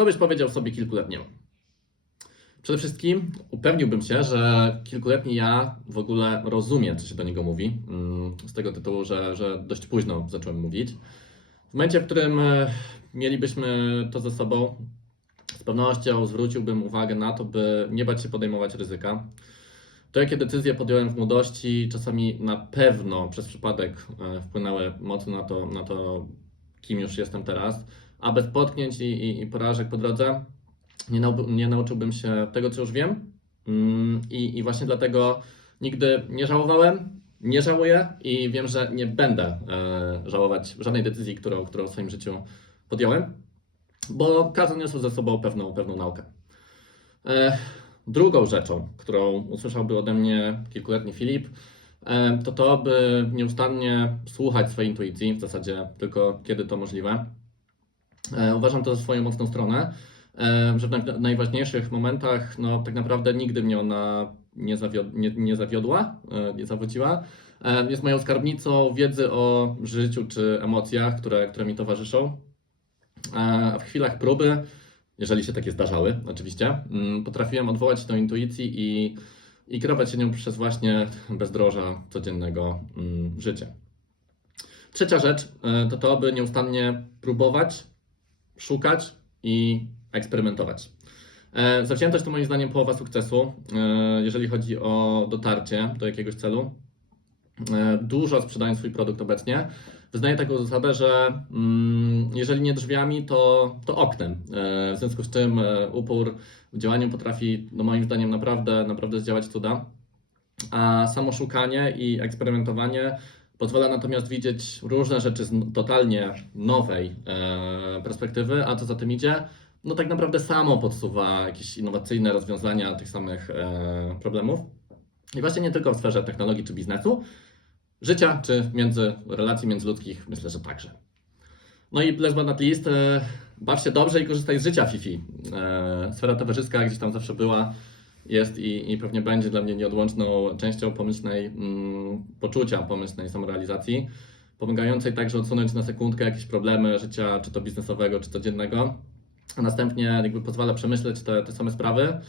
Co byś powiedział sobie kilkuletniemu? Przede wszystkim upewniłbym się, że kilkuletni ja w ogóle rozumie, co się do niego mówi, mm, z tego tytułu, że, że dość późno zacząłem mówić. W momencie, w którym e, mielibyśmy to ze sobą, z pewnością zwróciłbym uwagę na to, by nie bać się podejmować ryzyka. To, jakie decyzje podjąłem w młodości, czasami na pewno przez przypadek e, wpłynęły mocno na to, na to kim już jestem teraz, a bez potknięć i, i, i porażek po drodze nie, nau, nie nauczyłbym się tego, co już wiem. Mm, I, I właśnie dlatego nigdy nie żałowałem, nie żałuję i wiem, że nie będę e, żałować żadnej decyzji, którą, którą w swoim życiu podjąłem, bo każdy niósł ze sobą pewną, pewną naukę. E, drugą rzeczą, którą usłyszałby ode mnie kilkuletni Filip, to to, by nieustannie słuchać swojej intuicji, w zasadzie tylko kiedy to możliwe. E, Uważam to za swoją mocną stronę, e, że w naj- najważniejszych momentach, no tak naprawdę nigdy mnie ona nie, nie, nie zawiodła, e, nie zawodziła. E, Jest moją skarbnicą wiedzy o życiu czy emocjach, które, które mi towarzyszą. A w chwilach próby, jeżeli się takie zdarzały, oczywiście, mm, potrafiłem odwołać się do intuicji i, i kierować się nią przez właśnie bezdroża codziennego mm, życia. Trzecia rzecz e, to to, by nieustannie próbować, szukać i eksperymentować. E, Zawziętość to moim zdaniem połowa sukcesu, e, jeżeli chodzi o dotarcie do jakiegoś celu. Dużo sprzedając swój produkt obecnie, wyznaję taką zasadę, że mm, jeżeli nie drzwiami, to, to oknem. E, W związku z czym e, upór w działaniu potrafi, no moim zdaniem, naprawdę, naprawdę zdziałać cuda. A samo szukanie i eksperymentowanie pozwala natomiast widzieć różne rzeczy z totalnie nowej e, perspektywy, a co za tym idzie, no tak naprawdę samo podsuwa jakieś innowacyjne rozwiązania tych samych problemów. I właśnie nie tylko w sferze technologii czy biznesu, życia czy między relacji międzyludzkich, myślę, że także. No i last but not least, baw się dobrze i korzystaj z życia Fifi. E, sfera towarzyska gdzieś tam zawsze była, jest i, i pewnie będzie dla mnie nieodłączną częścią pomyślnej mm, poczucia, pomyślnej samorealizacji, pomagającej także odsunąć na sekundkę jakieś problemy życia, czy to biznesowego, czy codziennego, a następnie jakby pozwala przemyśleć te, te same sprawy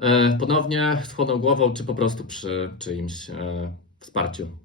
e, ponownie z chłodną głową, czy po prostu przy czyimś e, wsparciu.